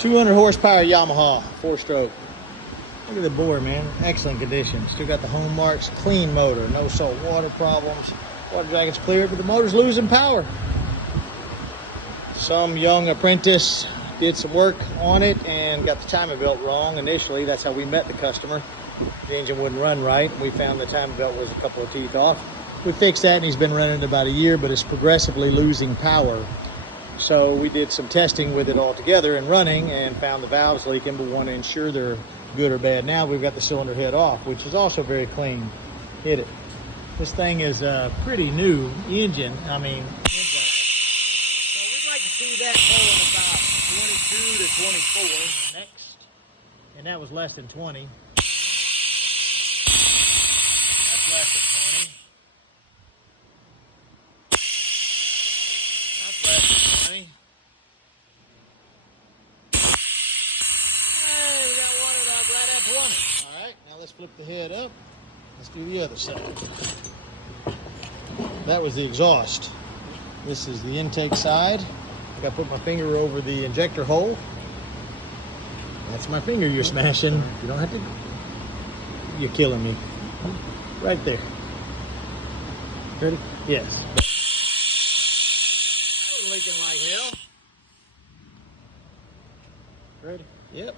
200 horsepower Yamaha, 4-stroke. Look at the bore, man. Excellent condition. Still got the home marks, clean motor, no salt water problems. Water jacket's clear, but the motor's losing power. Some young apprentice did some work on it and got the timing belt wrong initially. That's how we met the customer. The engine wouldn't run right. We found the timing belt was a couple of teeth off. We fixed that and he's been running about a year, but it's progressively losing power. So we did some testing with it all together and running and found the valves leaking, but want to ensure they're good or bad. Now we've got the cylinder head off, which is also very clean. Hit it. This thing is a pretty new engine. I mean, so we'd like to see that going about 22 to 24 next. And that was less than 20. That's less than 20. That's less than 20. Hey, we got one right at 20. All right, now let's flip the head up. Let's do the other side. That was the exhaust. This is the intake side. I gotta put my finger over the injector hole. That's my finger you're smashing. You don't have to. You're killing me. Right there. Ready? Yes. That was leaking like hell. Ready? Yep.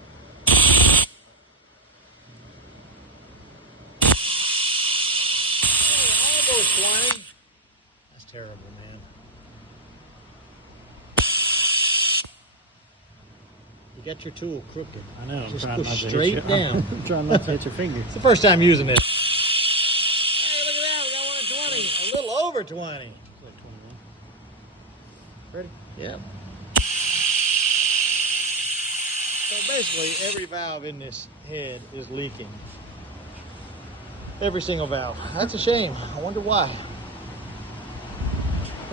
Hey, almost 20. That's terrible, man. You got your tool crooked. I know. Just push straight down. I'm trying not to hit your finger. It's the first time using it. Hey, look at that. We got one at 20. A little over 20. Like 21. Ready? Yeah. So basically, every valve in this head is leaking. Every single valve. That's a shame. I wonder why.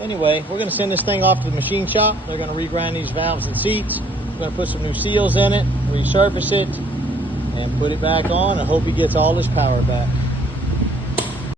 Anyway, we're going to send this thing off to the machine shop. They're going to regrind these valves and seats. We're going to put some new seals in it, resurface it, and put it back on. I hope he gets all his power back.